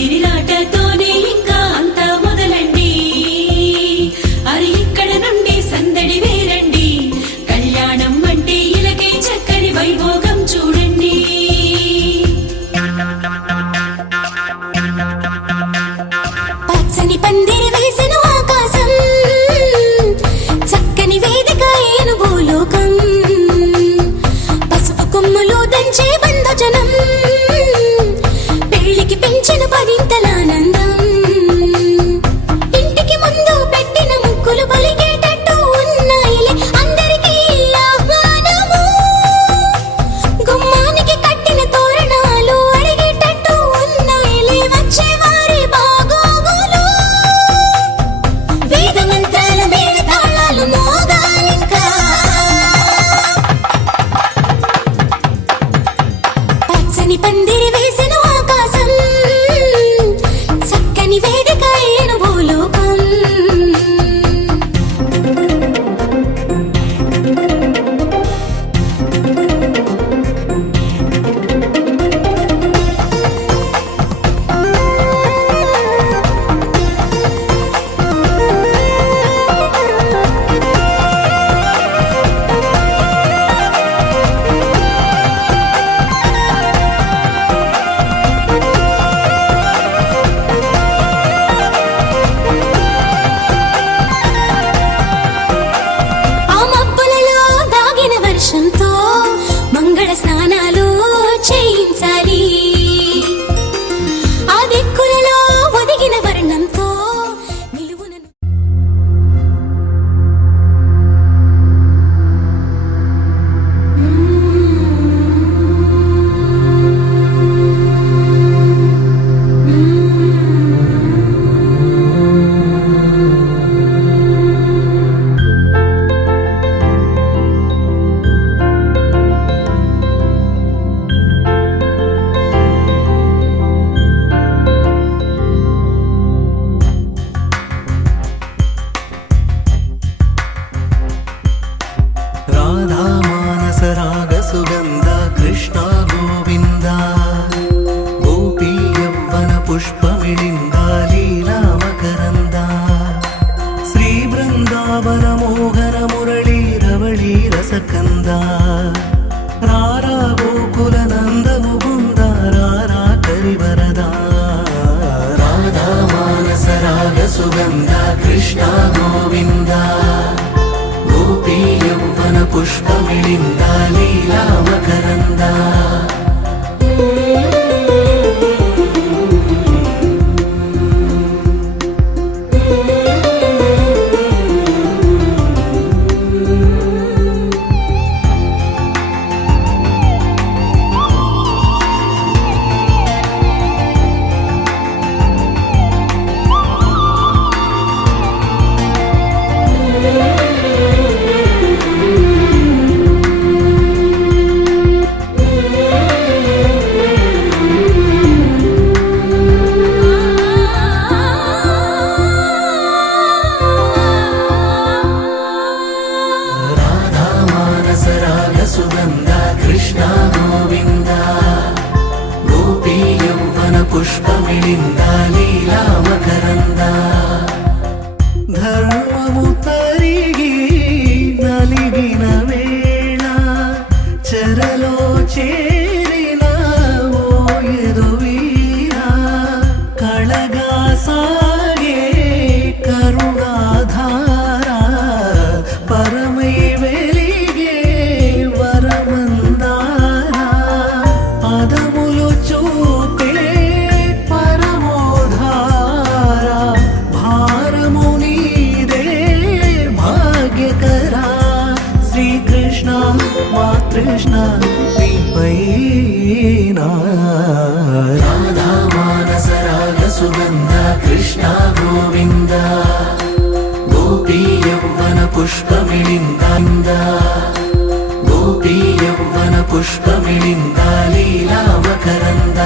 పందిరిలాటతోనే ఇంకా అంతా మొదలండి. అరి ఇక్కడ నుండి సందడి వేరండి. కళ్యాణం అంటే ఇలకే చక్కని వైభోగం చూడండి. పచ్చని పందిరి వేసిన ఆకాశం, చక్కని వేదిక ఏను భూలోకం, పసుపు కొమ్ములు దంచే బంధుజనం, పెళ్లికి పెంచిన పదింతలానందం. ఇంటికి ముందు పెట్టిన ముక్కులు పలికేటట్టు ఉన్నాయిలే అందరికీ ఆహ్వానము. గుమ్మానికి కట్టిన తోరణాలు అడిగేటట్టు ఉన్నాయిలే వచ్చేవారి బాగోగులు. వేద మంత్రాల మేళ తాళాలు మోగాలింకా. పచ్చని పందిరి వేసిన ఆకాశం, చక్కని వేదిక ఏను భూలోకం. ఆ మబ్బులలో దాగిన వర్షంతో మంగళ స్నానాలు చేయించాలి. ఆ దిక్కులలో ఒదిగిన వర్ణంతో నిలువునను राधा मानस राग सुगंध कृष्ण गोविंद गोपी यौवन पुष्पमिलिंद लीला मकरंद श्री वृंदावन मोहन मुरली रवळी रसकंद रारा गोकुल नंद मुकुंद रारा करिवरदा राधा मानस राग सुगंध कृष्ण गोविंद गोपी यौवन पुष्पमिलिंद लीला मकरंद सुगंध कृष्ण गोविंद गोपी यौवन पुष्पमिलिंद लीला मकरंद धर्ममु तरिगी नलिगिन वेळ चरलो చేరిన ఓ ఎదువీర కళగా సాగే కరుణాధార పరమై వెలిగే వరమందార పదములు చూపే పరమోధార భారము నీదే భాగ్యకర శ్రీకృష్ణ మాతృష్ణ राधा मानस राग सुगंध कृष्ण गोविंद गोपी यौवन पुष्पमिलिंद गोपी यौवन पुष्पमिलिंद लीला मकरंद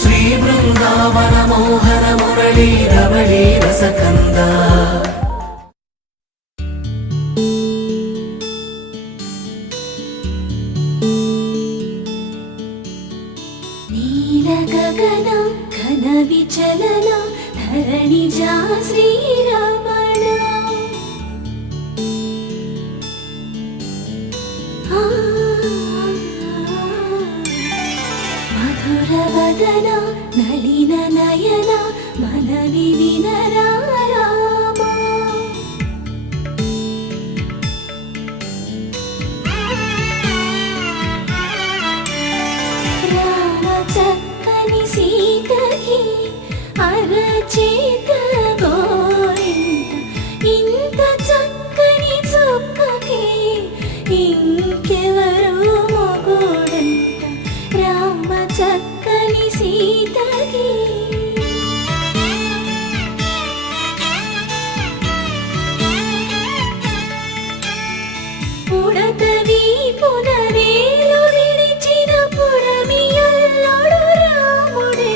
श्री वृंदावन मोहन मुरली रवळी रसकंद गगनं घन విచలన ధరణిజా శ్రీరమణ మధుర వదన నళిన నయన మనవి వినరా రామా రామ చక్కని సీతకి అరచేత గోరింట ఇంత చక్కని చుక్కకి ఇంకెవరు మొగుడంట రామ చక్కని సీతకి పుడతవి పునవేలు విడిచిన పుడమియల్లోడు రాముడే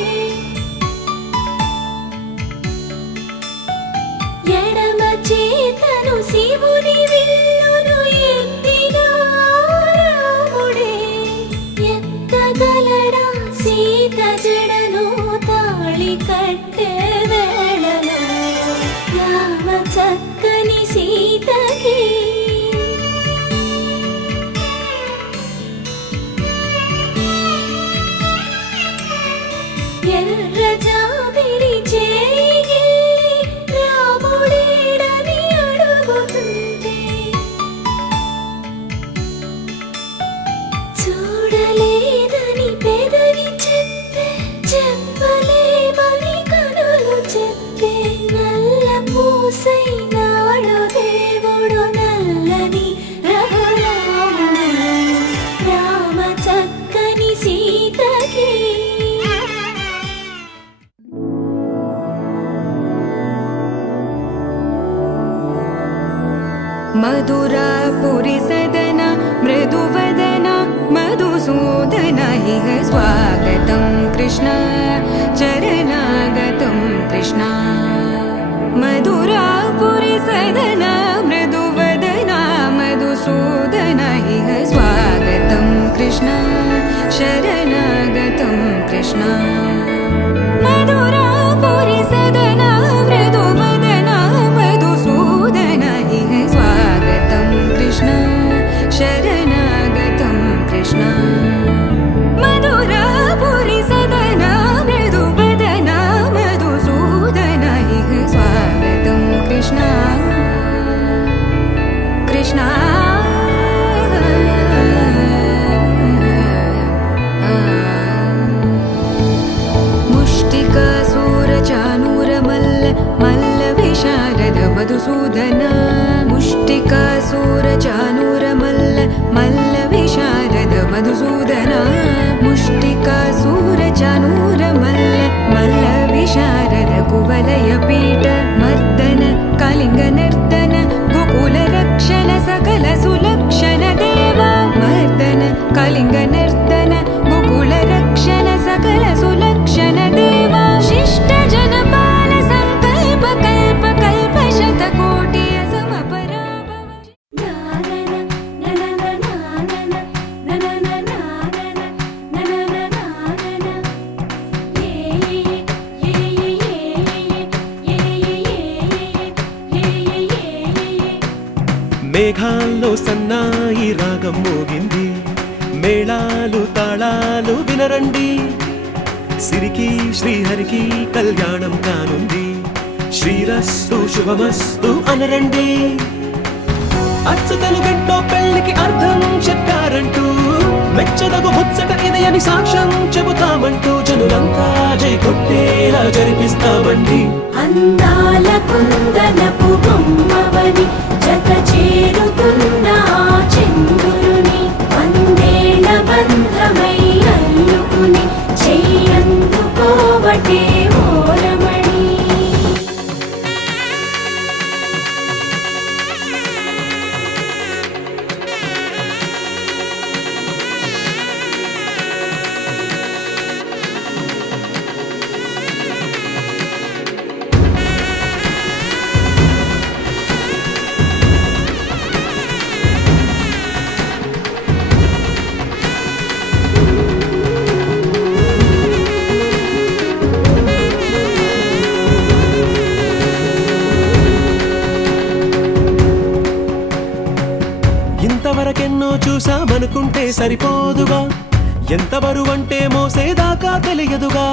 ఎడమ చేతను శివుని విల్లును ఎత్తిన రాముడే ఎత్తగలడా సీత జడను తాళి కట్టే వేళలో రామ చక్కని సీతకి ఎర్ర జాబిలి చేయి రాముడేడని అడుగుతుంటే చూడలేదని పెదవి చెప్పే చెప్పలేమని కనులు చెప్పే నల్ల పూసైనాడు దేవుడు నల్లని రఘురాముడు రామ చక్కని సీతకి मधुरापुरी सदन मृदुवदन मधुसूदन इह स्वागतं कृष्ण चरणागतं कृष्ण मधुरापुरी सदन मृदुवदन मधुसूदन इह स्वागतं कृष्ण शरणागतं कृष्ण मधुरापुरी सदन मृदुवदन मधुसूदन इह स्वागतं कृष्ण शरणागतं कृष्ण मधुरापुरी सदन मृदुवदन मधुसूदन इह स्वागतं कृष्ण कृष्ण मुष्टिकासूरचानूरमल्ल मल्लविशारद मधुसूदन मुष्टिकासूरचानूरमल्ल मल्लविशारद मधुसूदन मुष्टिकासूरचानूरमल्ल मल्लविशारद कुवलयपीठ मर्दन कलिङ्गनर्दन गोकुलरक्षण सकल सुलक्षण देवा मर्दन कलिङ्गनर्दन गोकुलरक्षण सकल सुलक्षण देवा शिष्ट जनपाल संकल्प कल्प कल्प शतकोटि असमपराभव మేఘాల్లో సన్నాయి రాగం మోగింది మేళాలు తాళాలు వినరండి సిరికి శ్రీహరికి కళ్యాణం కానుంది శ్రీరస్తు శుభమస్తు అనరండి అచ్చతలు గంటో పెళ్లికి అర్థం చెప్పారంటూ మెచ్చదగు ముచ్చట ఇది అని సాక్ష్యం చెబుతామంటూ జనులంతా జై కొట్టేలా జరిపిస్తామండి అందాల కుందనపు బొమ్మవని జత చేరుతున్న ఆ చంద్రుని వందేళ్ల బంధమై అల్లుకుని చెయ్యందుకోవటే ఓరమణి చూసామనుకుంటే సరిపోదుగా, ఎంత బరువంటే మోసేదాకా తెలియదుగా,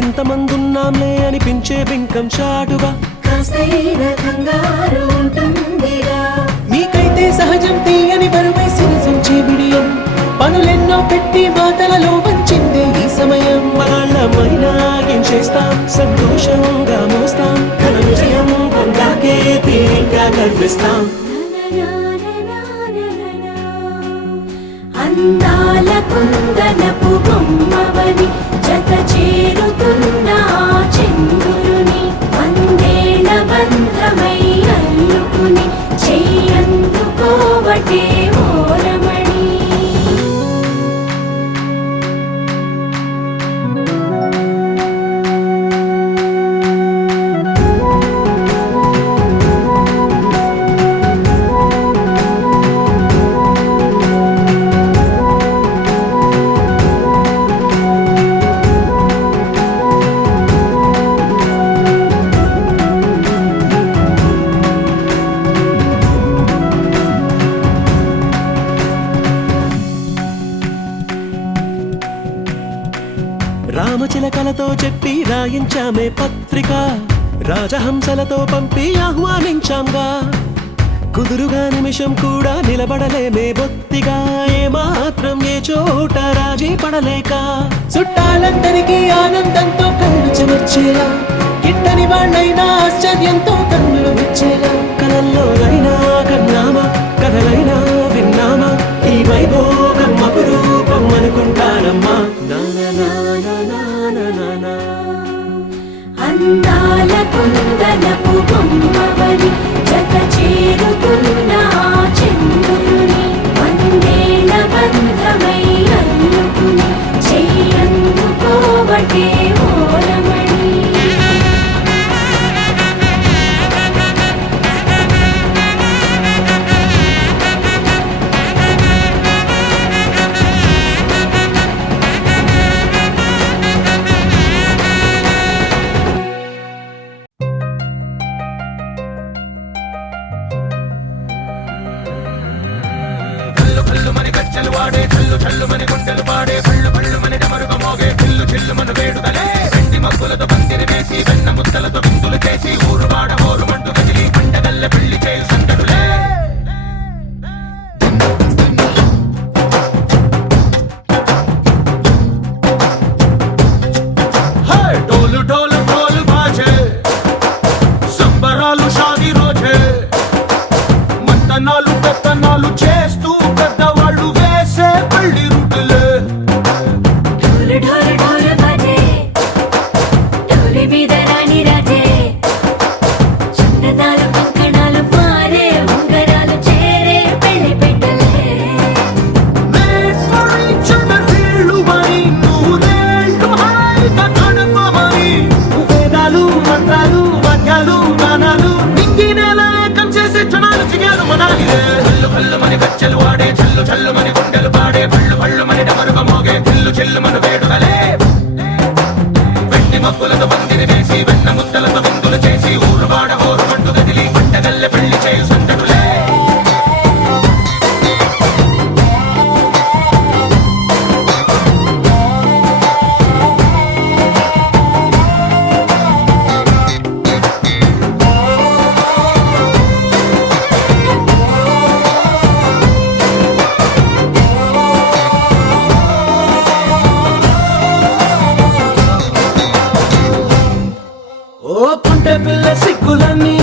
ఇంతమందున్నాంలే అనిపించే బింకం చాటుగా కాస్తైన కంగారు ఉంటుందిరా. నీకైతే సహజం తీయని బరువై సిరసించే బిడియం, పనులెన్నో పెట్టి మాటలలో వంచిందే ఈ సమయం. వాళ్ళమైనా ఏం చేస్తాం, సంతోషంగా మోస్తాం, ఘన విజయం పొందాకే తీరిగ్గా కనిపిస్తాం. అందాల కుందనపు బొమ్మవని జత చేరుతున్న ఆ చంద్రుని వందేళ్ల బంధమై అల్లుకుని చెయ్యందుకోవటే ఓరమణి. రామచిలకలతో చెప్పి రాయించామే పత్రిక, రాజహంసలతో పంపి ఆహ్వానించాంగా, కుదురుగా నిమిషం కూడా నిలబడలేమే బొత్తిగా, ఏమాత్రం ఏ చోట రాజీ పడలేక, చుట్టాలందరికీ ఆనందంతో కళ్ళు చెమర్చేలా, గిట్టని వాళ్ళైనా ఆశ్చర్యంతో కన్నులు విచ్చేలా, కలల్లోనైనా కన్నామా, కథలైనా విన్నామా, ఈ వైభోగం అపురూపం అనుకుంటానమ్మా. అందాల కుందనపు బొమ్మవని జత చేరుతున్న ఆ చంద్రుని వందేళ్ల బంధమై అల్లుకుని చెయ్యందుకోవటే ఓరమణి. డోలు డోలు డోలు బాజే సంబరాలు షాదీ రోజే, మంతనాలు పెత్తనాలు చేస్తూ పెద్దవాళ్ళు వేసే పెళ్లి రూటులే. ఢోలు ఢోలు ఢోలు బాజే డోలి మీద రాణి రాజే, చందనాలు కంకణాలు మారే ఉంగరాలు చేరే పెళ్లి పెట్టలే. Made for each other వీళ్ళు మరి, నూరేళ్ళు హాయిగా గడపమని, వేదాలు మంత్రాలు వాక్యాలు గానాలు నింగినేల ఏకం చేసే క్షణాలు చిగాలు మనాలిలే. కళ్ళు కళ్ళు మని గజ్జలు వాడే, చల్లు చల్లు మని గుండెలు పాడే, పళ్ళు పళ్ళు మని డమరుగ మోగే, చిల్లు చిల్లు మన వేడుకలే. వెండి మబ్బులతో పందిరి వేసి, వెన్న ముద్దలతో విందులు చేసి, ఊరు వాడ ఊరు మంటు గదిలి పంటగల్లె పెళ్లి చేయు సందడులే. ఓ పుంటె పిల్ల సిక్కులన్నీ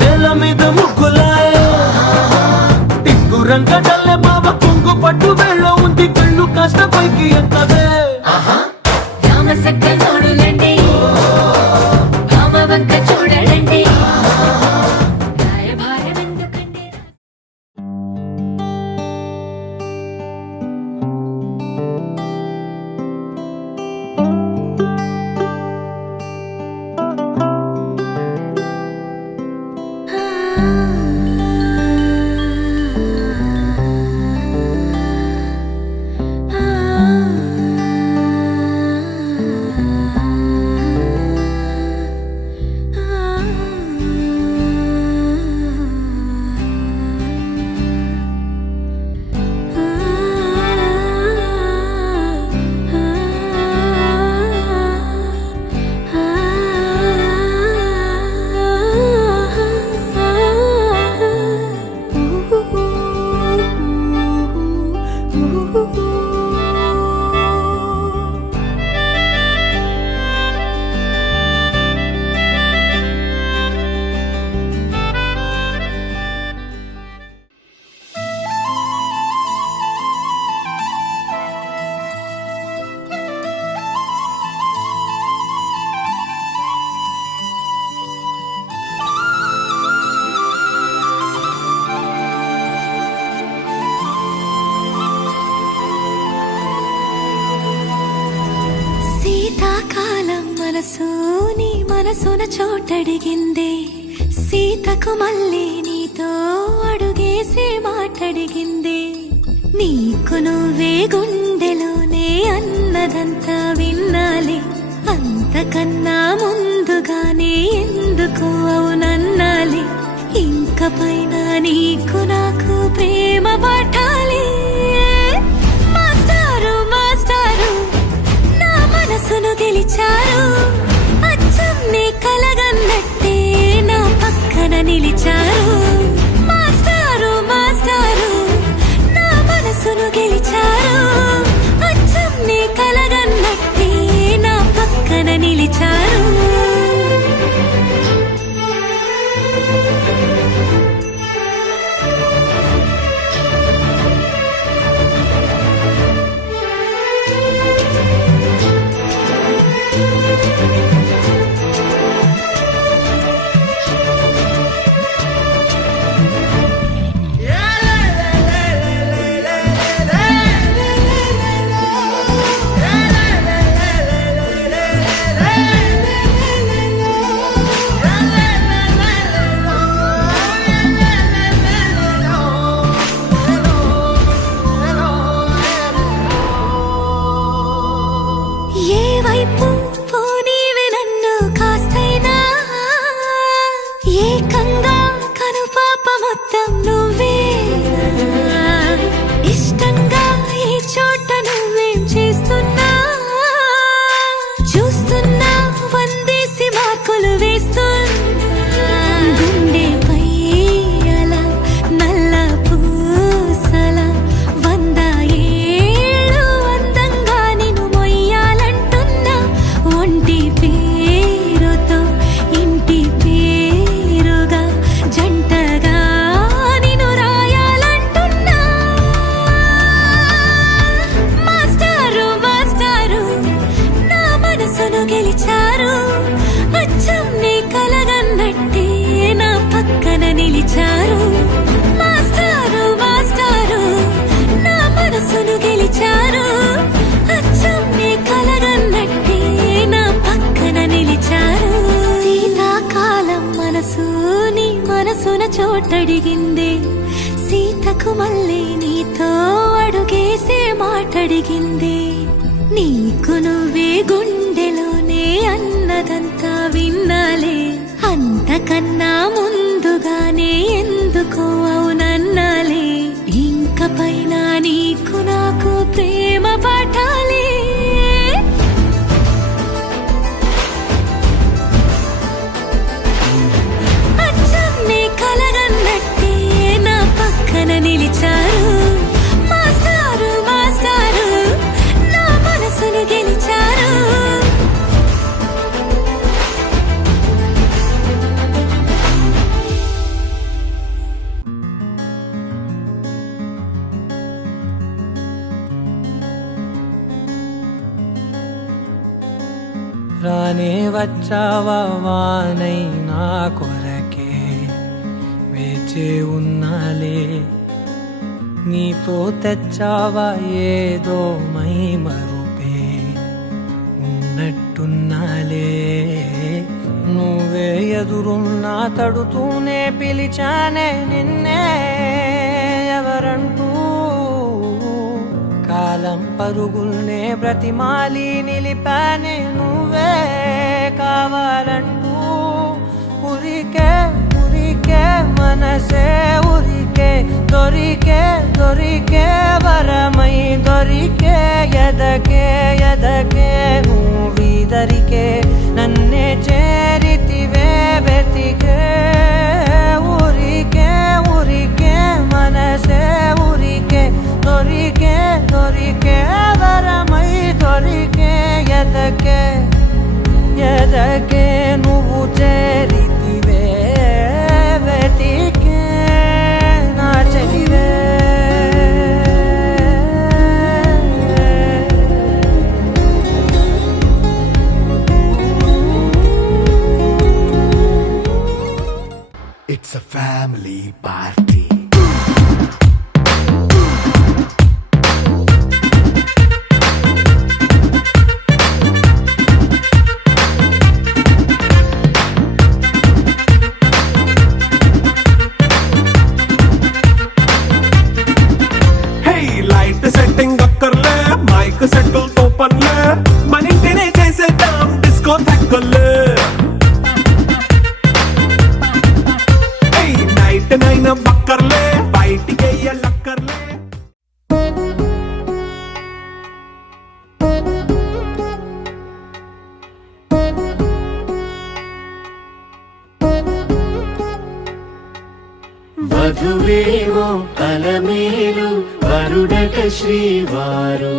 నేల మీద ముగ్గులాయ, టింగు రంగడల్లె బాబ కొంగు పట్టు వెళ్ళ ఉంది, కళ్ళు కాస్త పైకి ఎక్కదే. రామసక్క నోడులండి భామ వంక చూడడండి, రాయభారం ఎందుకండి. ఆ మనసు నీ మనసున చోటడిగిందే సీతకు మళ్ళీ నీతో అడుగేసి మాటడిగిందే నీకు నువ్వే గుండెలోనే అన్నదంతా విన్నాలి అంతకన్నా ముందుగానే ఎందుకు అవునన్నాలి ఇంక పైన నీకు నాకు ప్రేమ పట్టాలి మాస్టారు మాస్టారు నా మనసును గెలిచారు అచ్చం నీ కలగన్నట్టే నా పక్కన నిలిచారు మాస్టారు మాస్టారు నా మనసును గెలిచారు అచ్చం నీ కలగన్నట్టే నా పక్కన నిలిచారు ఏ వైపు పోనీవి నన్ను కాస్తైనా ఏకంగా కనుపాప మొత్తం నువ్వే ఇష్టంగా ఈ చోట నువ్వేం చేస్తున్నా చూస్తున్నా వందేసి మార్కులు వేస్తున్నా గుండెపై అలా నల్ల పూసల 100 ఏళ్ళు అందంగా నిన్ను మొయ్యాలంటున్నా ఒంటి పేరుతో ఇంటి పేరుగా జంటగా నిన్ను రాయాలంటున్నా మాస్టారు మాస్టారు నా మనసును గెలిచారు అచ్చం నీ కలగన్నట్టే నా పక్కన నిలిచారు మాస్టారు మాస్టారు నా మనసును గెలిచారు అచ్చం నీ కలగన్నట్టే నా పక్కన నిలిచారు శీతాకాలం మనసు నీ మనసున చోటడిగిందే సీతకు మళ్ళీ నీతో అడుగేసే మాటడిగిందే నీకు నువ్వే గుండెలోనే అన్నదంతా విన్నాలే అంతకన్నా ముందుగానే ఎందుకు అవునన్నాలే ఇంక పైన నీకు నాకు ప్రేమ పట్టాలి అచ్చం నీ కలగన్నట్టే నా పక్కన నిలిచారు మాస్టారు మాస్టారు నా మనసును గెలిచారు రానే వచ్చావా వానై నా కొరకే వేచే ఉన్నాలే నీతో తెచ్చావా ఏదో మై మరుపే ఉన్నట్టున్నాలే నువ్వే ఎదురున్నా తడుతూనే పిలిచానే నిన్నే ఎవరంటూ కాలం పరుగుల్నే బ్రతిమాలి నిలిపానే నువ్వే కావాలంటూ ఉరికే ఉరికే మనసే ఉరికే దొరికే దొరికే వరమై దొరికే ఎదకే ఎదకే నువ్విదరికే నన్నే చేరితివే వెతికే ఊరికే ఊరికే మనసే ఊరికే దొరికే దొరికే వరమై దొరికే ఎదకే ఎదకే నువ్వు చేరితివే వెతికే నా చెలివే It's a family party. Bank settle తో పనులే మన ఇంటినే చేసేద్దాం డిస్కో తక్కువలే నైట్ నైన్ బక్కర్లే బయటికి లక్కర్లే వధువేమో అలమేలు వరుడట శ్రీవారు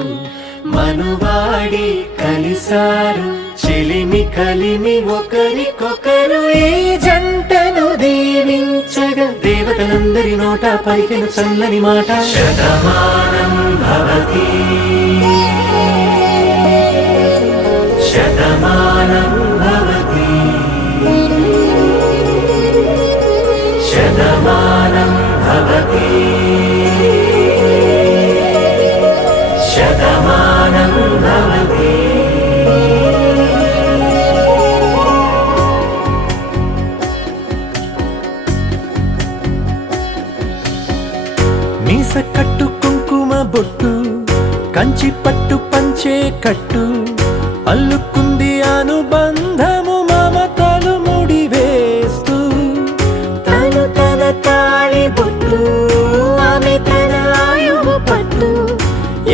మనువాడి కలిసారు చెలిమి కలిమి ఒకరికొకరు ఈ జంటను దీవించగా దేవతలందరి నోట పలికిన చల్లని మాట శతమానం భవతి శతమానం భవతి శతమానం భవతి శతమానం భవతి మీస కట్టు కుంకుమ బొట్టు కంచి పట్టు పంచే కట్టు అల్లుకుంది అనుబంధము మమతలు ముడివేస్తూ తను తన తాళి బొట్టు ఆమె తన ఆయువు పట్టు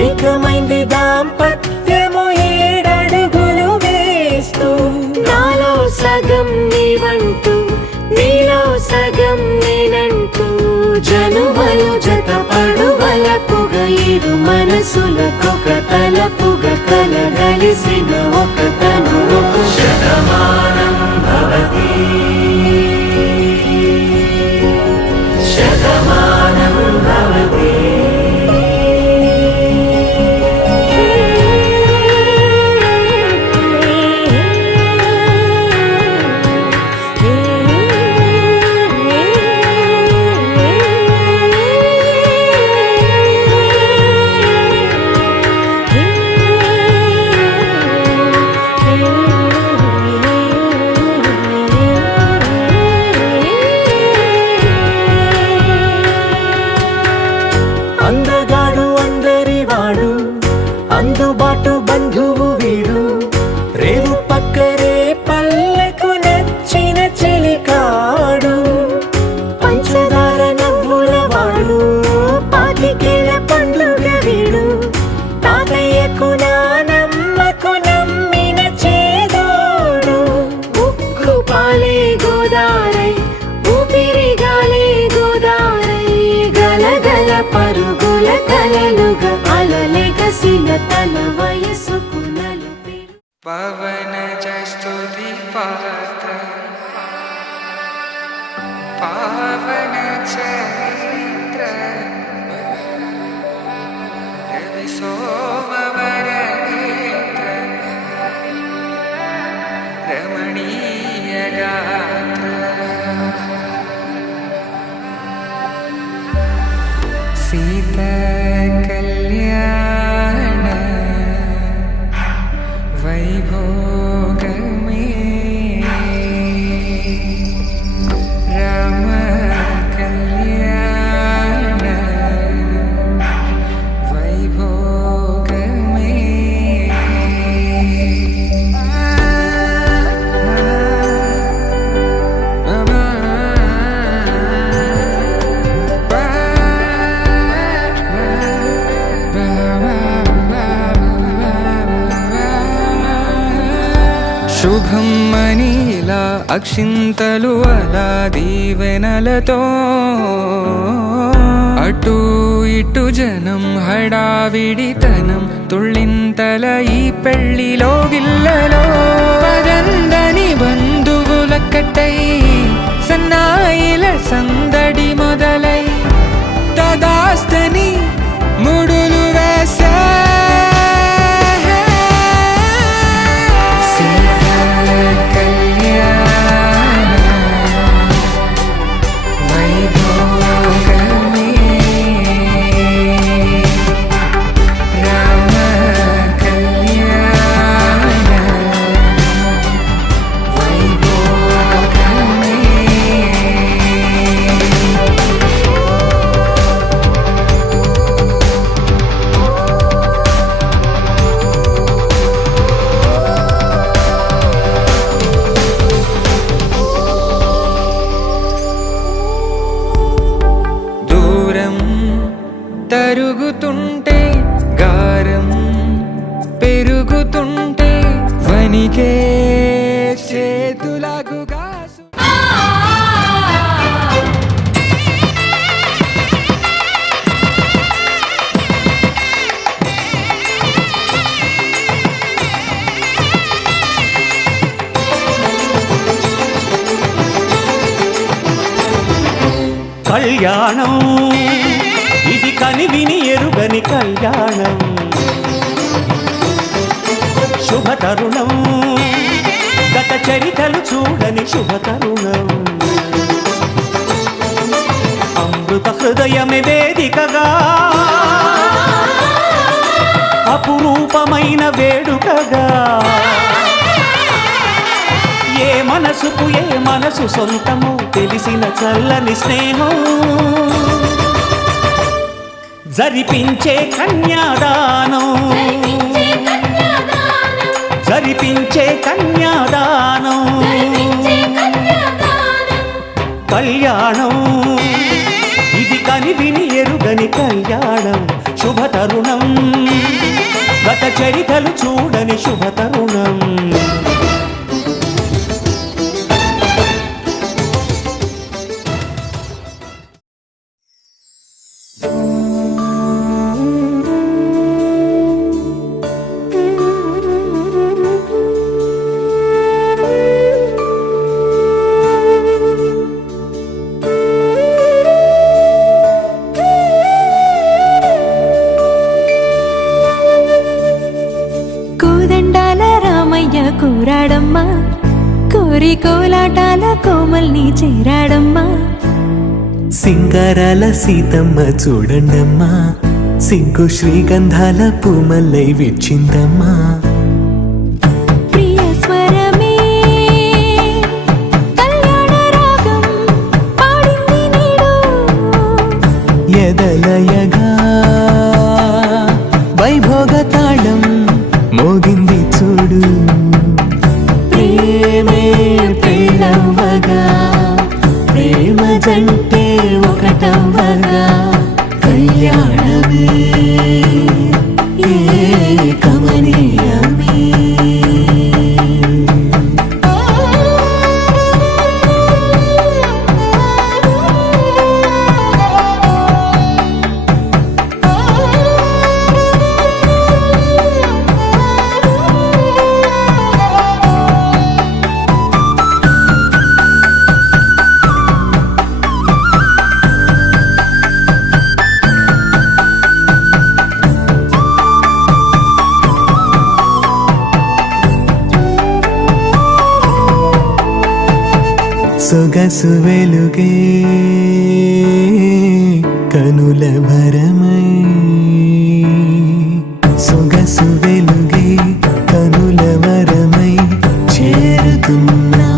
ఏకమైంది దాంపత్యము 7 అడుగులు వేస్తూ నాలో సగం నీవంటూ నీలో సగం నేనంటూ జనుమలు జత పడువలపుగ ఇరు మనసులకొక తలపుగ కలగలిసిన ఒక తను శతమానం భవతి శతమానం భవతి అందగాడు అందరివాడు అందుబాటు బంధువు వీడు రేవు పక్కరే పల్లెకు నచ్చిన చెలికాడు పంచదార నవ్వుల వాడు పాతికేల పండుగ వీడు తాతయ్యకు నానమ్మకు నమ్మిన చేదోడు ఉక్కు పాలే గోదారై ఊపిరి గాలే గోదారై గలగల పరుగుల కలలుగా అలలెగసిన తన వయసుకు నలుపి పవన జస్తుతి పాత్ర పావన చరిత్ర రవి సోమవర నేత్ర రమణీయ గాత్ర సీతా కళ్యాణ వైభోగమే రామ కళ్యాణ వైభోగమే శుభం మనీలా అక్షింతలు అలా దీవెనలతో అటు ఇటు జనం హడావిడితనం తుళ్ళింతల ఈ పెళ్లిలో గిల్లలో పదందని బంధువులక్కటై సన్నాయిల సందడి మొదలై తదాస్తని ముడులు వేసా మరుగుతుంటే గారం పెరుగుతుంటే వనికే చేతులాగుగా కళ్యాణం ఇది కని విని ఎరుగని కళ్యాణం శుభతరుణం గత చరితలు చూడని శుభతరుణం అమృత హృదయమే వేదికగా అపురూపమైన వేడుకగా ఏ మనసుకు ఏ మనసు సొంతము తెలిసిన చల్లని స్నేహం జరిపించే కన్యాదానం జరిపించే కన్యాదానం కళ్యాణం ఇది కని విని ఎరుగని కళ్యాణం శుభతరుణం గత చరితలు చూడని శుభతరుణం కూరాడమ్మా కోరి కోలాటాల కోమల్ని చేరాడమ్మా సింగారాల సీతమ్మ చూడండమ్మా సింగు శ్రీగంధాల పూమల్లై విచ్చిందమ్మా ప్రియ స్వరమే కళ్యాణ రాగం పాడింది నీడు ఎదలయగా వైభోగ తాళం మోగింది చూడు ప్రేమే పెళ్ళవ్వగా ప్రేమ జంటే ఒకటవ్వగా కళ్యాణమే కమనీయమే సొగసు వెలుగే కనుల భరమై సొగసు వెలుగే కనుల వరమై చేరుతున్నా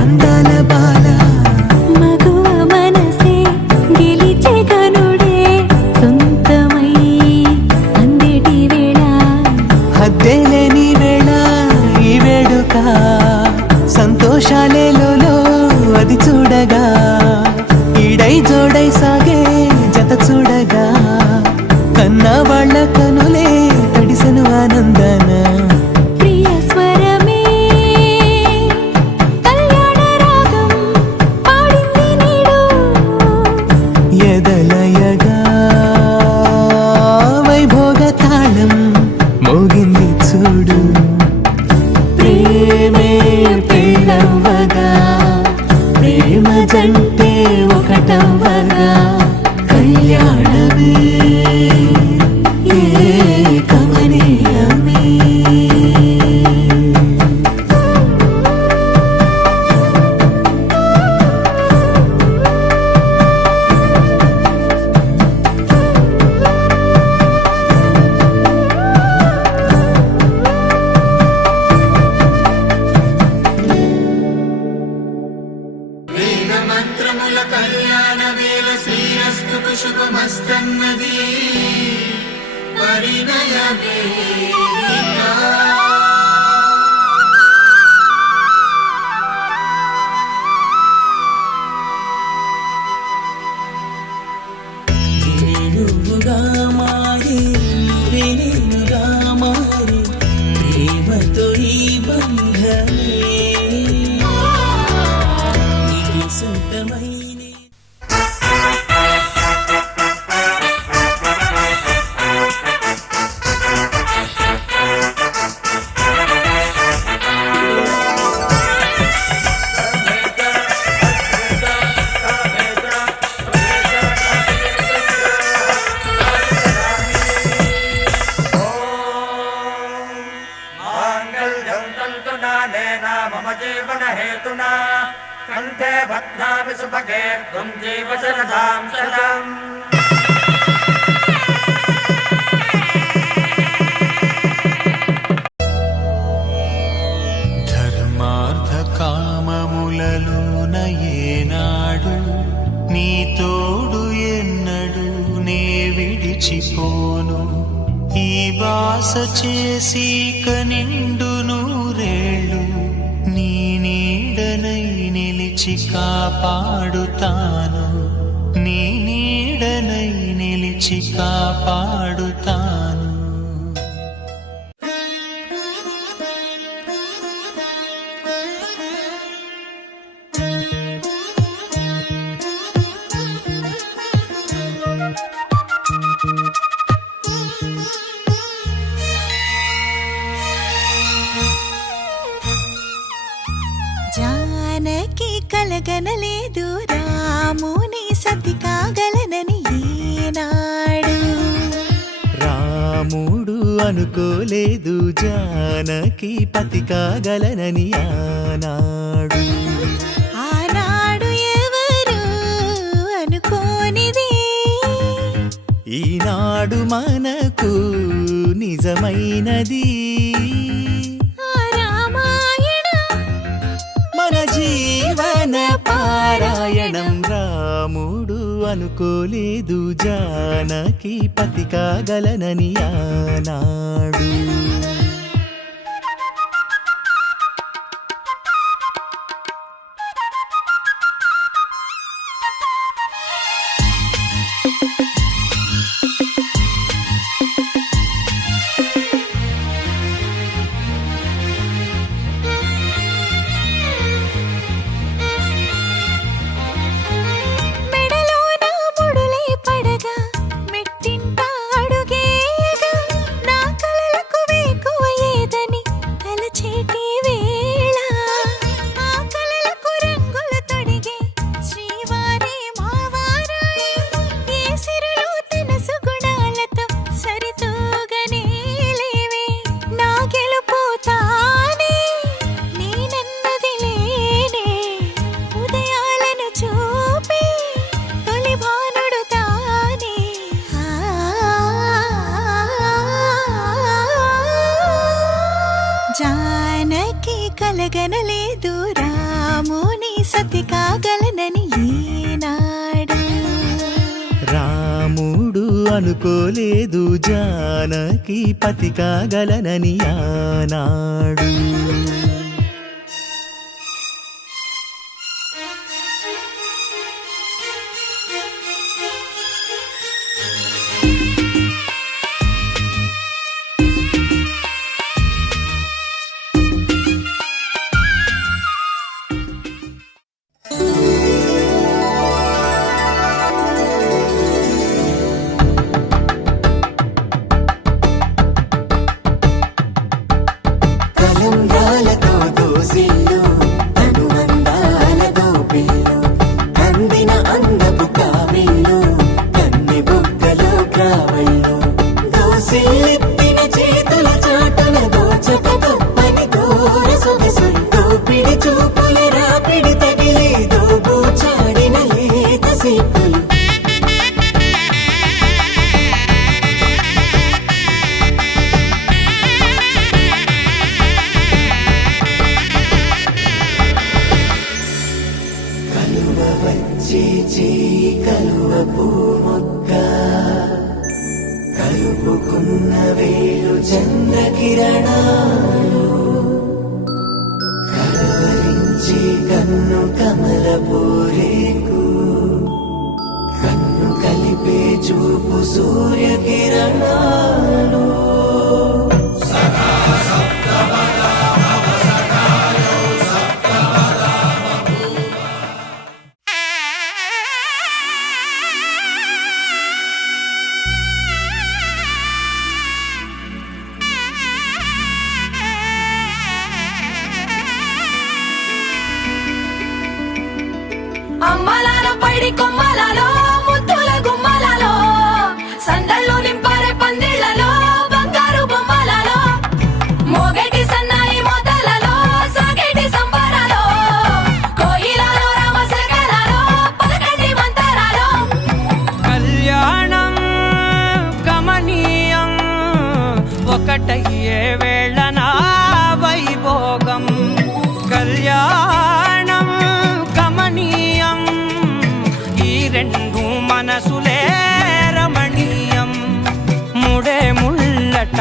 అందాల బాల మగువ మనసే గెలిచే కనుడే సొంతమై అందేటి వేళ హద్దేలేని వేళ ఈ వేడుక సంతోషాలేలో అది చూడగా ఈడై జోడై సాగే జత చూడగా కన్నా వాళ్ళ కనులే తడిసెను ఆనందన ప్రియ స్వరమే కళ్యాణ రాగం పాడింది నీడు ఎదలయగా వైభోగ తాళం మోగింది చూడు ప్రేమే పెళ్ళవ్వగా ప్రేమ జంటే ఒకటవ్వగా కళ్యాణమే కమనీయమే మంత్రముల కళ్యాణ వేళ శ్రీరస్తు శుభమస్తన్నది పరిణయ వేదిక నువ్వుగా यमुना कंठे भद्रामि सुभगे त्वं जीव शरदां शतम् ధర్మార్థ కామములలోన ఏనాడు నీ తోడు ఎన్నడు నే విడిచిపోను ఈ వాస చేసి కనిండు నూరేళ్ళు నీ నీడనై నిలిచి కాపాడుతాను నీ నీడనై నిలిచి కాపాడుతాను జానకి కలగనలేదు రాముని సతి కాగలనని ఈనాడు రాముడు అనుకోలేదు జానకి పతి కాగలనని ఆనాడు ఆనాడు ఎవరు అనుకోనిది ఈనాడు మనకు నిజమైనది ఆ రామాయణం మన జీవన పారాయణం రాముడు అనుకోలేదు జానకి పతి కాగలనని ఆనాడు మెడలో నా ముడులే పడగా మెట్టింట అడుగేయగా నా కలలకు వేకువ ఏదని తలచేటి వేళ ఆ కలలకు రంగులు తొడిగే శ్రీవారే మావారాయే ఏ సిరులు తన సుగుణాలతో సరితూగనే లేవే నా గెలుపు తానే నేనన్నది లేనే ఉదయాలను చూపే తొలి భానుడు తానే జానకి కలగనలేదు రాముని సతి కాగలనని ఈనాడు రాముడు అనుకోలేదు జానకి పతి కాగలనని ఆనాడు కలంబ్రాలతో దోసిళ్ళు అనుబంధాలతో పిల్లు అందిన అందపు కావిళ్ళు కన్నె బుగ్గలో గ్రావళ్ళు దోసిళ్ళెత్తిన చేతుల చాటున దోచక తప్పని దూర సొగసు దోపిడి చూపుల రాపిడి తగిలి దోబూచాడిన లేత సీపులు కలువ వచ్చే చేయి కలువ పూమొక్క కలుపుకున్న వేలు చంద్రకిరణాలు కలవరించే కన్ను కమల పూరేకు కన్ను కలిపే చూపు సూర్యకిరణాలు అమ్మలాల పైడి కొమ్మలలో ముద్దుల గుమ్మలలో సందళ్ళు నింపారే పంది ఒక్కటయ్యే వేళన వైభోగం కళ్యాణం కమనీయం ఈ రెండు మనసులే రమణీయం ముడే ముళ్ళట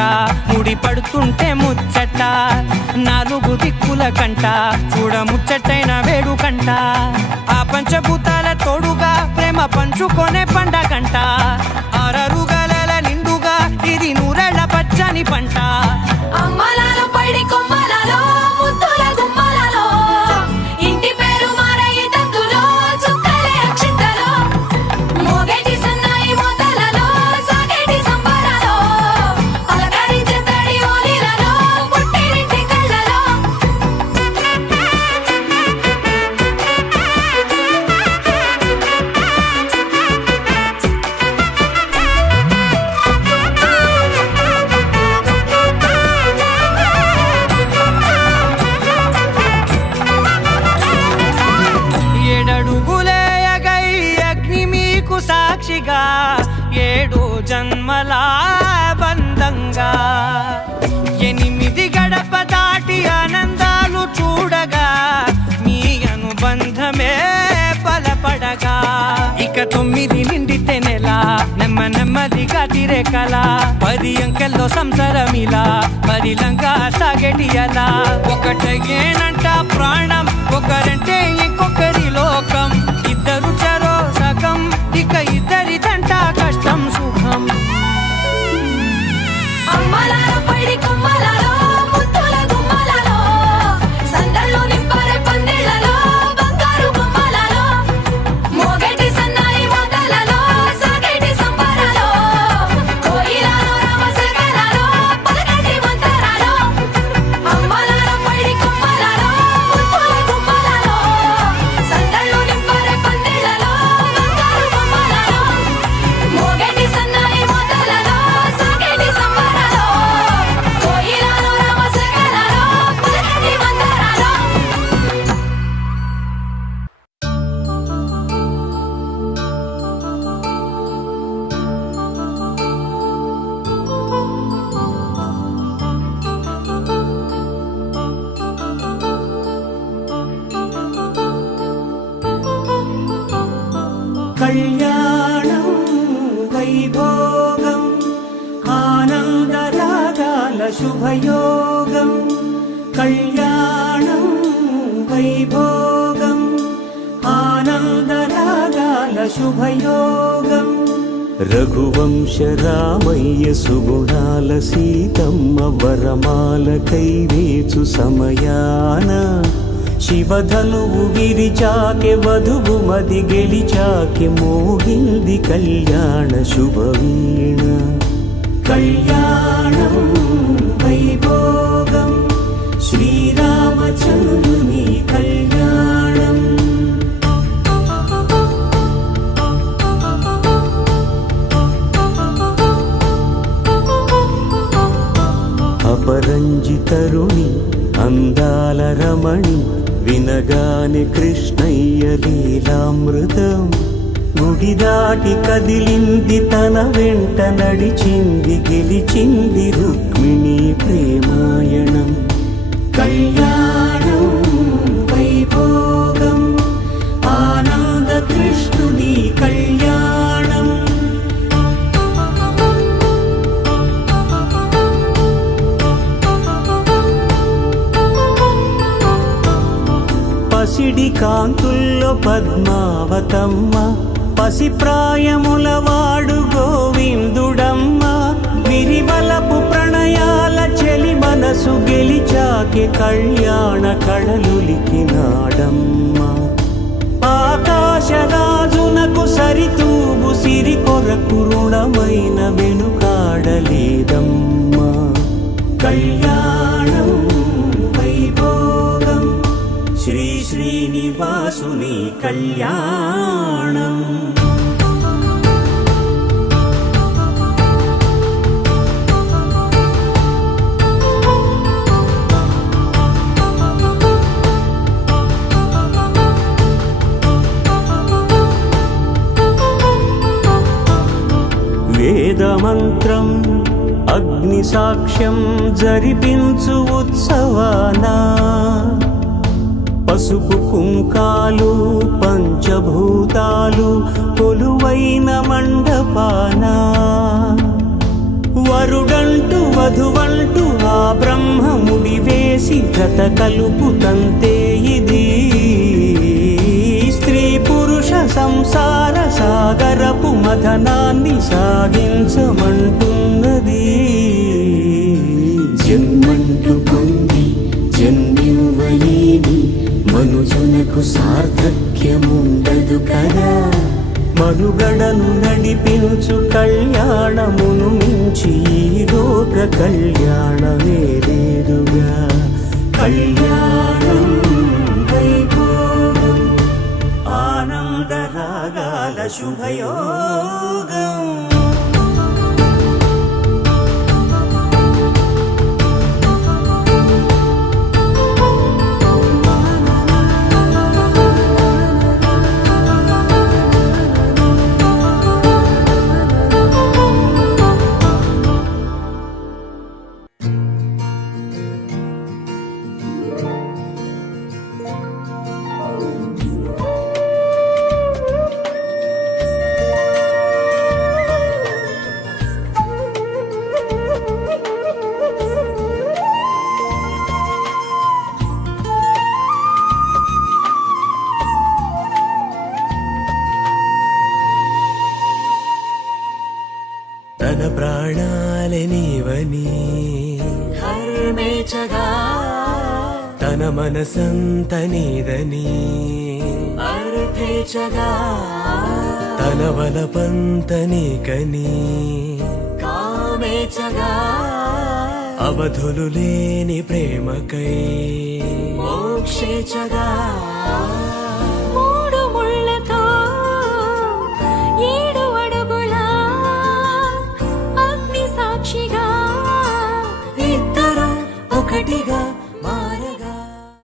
ముడి పడుతుంటే ముచ్చట నాలుగు దిక్కుల కంట చూడ ముచ్చటైన వేడుకంట ఆ పంచభూతాల తోడుగా ప్రేమ పంచుకొనే పండగంట ఆరరుగల నిండుగా ఇది నూరెళ్ళ పచ్చని పంట అమ్మలాలో పడి కొమ్మలలో ముద్దుల గుమ్మలలో ఇంటి పేరు మారయి తందులో చుక్కలే అక్షింతలో మోగేటి సన్నాయి మోతలలో సాగేటి సంబరాలో పలకరించే తడి ఓలిలలో పుట్టినింటి కళ్ళలో ఏడడుగులేయగై అగ్ని మీకు సాక్షిగా 7 జన్మల బంధంగా 8 గడప దాటి ఆనందాలు చూడగా మీ అనుబంధమే బలపడగా ఇక 9 నిండితే నెల నెమ్మదిగా తిరే కల 10 అంకెల్లో సంసారమిలా పరిలంగా సాగేటి అలా ఒకటేనంట ప్రాణం ఒకరంటే ఇంకొకరి లోకం ఇద్దరు చరో సగం ఇక ఇద్దరిదంట కష్టం సుఖం అమ్మలాలో పడి కొమ్మలలో ముద్దుల గుమ్మలలో సందళ్ళు నింపరే పందిళ్ళలో బంగారు గుమ్మలలో మోగేటి సన్నాయి మోతలలో సాగేటి సంబరాలో కోయిలలో రామశకలలో పలకటి మంతరాలో అమ్మలాలో పడి కొమ్మలలో ముద్దుల గుమ్మలలో సందళ్ళు నింపరే పందిళ్ళలో బంగారు గుమ్మలలో మోగేటి సన్నాయి మోతలలో సాగేటి సంబరాలో కోయిలలో రామశకలలో పలకటి మంతరాలో కళ్యాణం వైభోగం ఆనందరాగాల శుభయోగం కళ్యాణం వైభోగం ఆనందరాగాల శుభయోగం రఘువంశ రామయ్య సుగుణాల సీతమ్మ వరమాల కైవేచు సమయాన శివధనువు విరిచాకె వధువు మది గెలిచాకె మోగింది కళ్యాణ శుభవీణ కళ్యాణం వైభోగం శ్రీరామచంద్రుని కళ్యాణం అపరంజి తరుణి అందాల రమణి వినగానే కృష్ణయ్య లీలామృతం గుడి దాటి కదిలింది తన వెంట నడిచింది గెలిచింది రుక్మిణి ప్రేమాయణం కళ్యాణం వైభోగం ఆనంద కృష్ణుని కళ్యాణం పసిడి కాంతుల్లో పద్మావతమ్మ పసిప్రాయముల వాడు గోవిందుడమ్మ విరివలపు ప్రణయాల చెలి మనసు గెలిచాకె కళ్యాణ కళలులికినాడమ్మ ఆకాశరాజునకు సరితూగు సిరి కొరకు రుణమైన వెనుకాడలేదమ్మా కళ్యాణం వైభోగం శ్రీ శ్రీనివాసుని కళ్యాణం వేదమంత్రం అగ్ని సాక్ష్యం జరిపించు ఉత్సవాన పసుపు కుంకాలు పంచభూతాలు కొలువైన మండపాన వరుడంటూ వధువంటూ ఆ బ్రహ్మముడి వేసి జత కలుపు తంతే ఇది స్త్రీ పురుష సంసార సాగరపు మథనాన్ని సాగించమంటున్నది. జన్మంటూ పొంది జన్మివ్వలేని మనుజునకు సార్థక్యముండదు కదా. మనుగడను నడిపించు కళ్యాణమును మించి ఈ లోక కళ్యాణమే లేదుగా. కళ్యాణం వైభోగం ఆనందరాగాల శుభయోగం. తన ప్రాణాలే నీవని హర్మేచగా తన మనసంత నీదని అర్థేచగా తన వలపంత నీకని కామేచగా అవధులు లేని ప్రేమకై మోక్షేచగా మూడు ముళ్ళతో 7 అడుగుల అగ్ని సాక్షిగా ఇద్దరు ఒకటిగా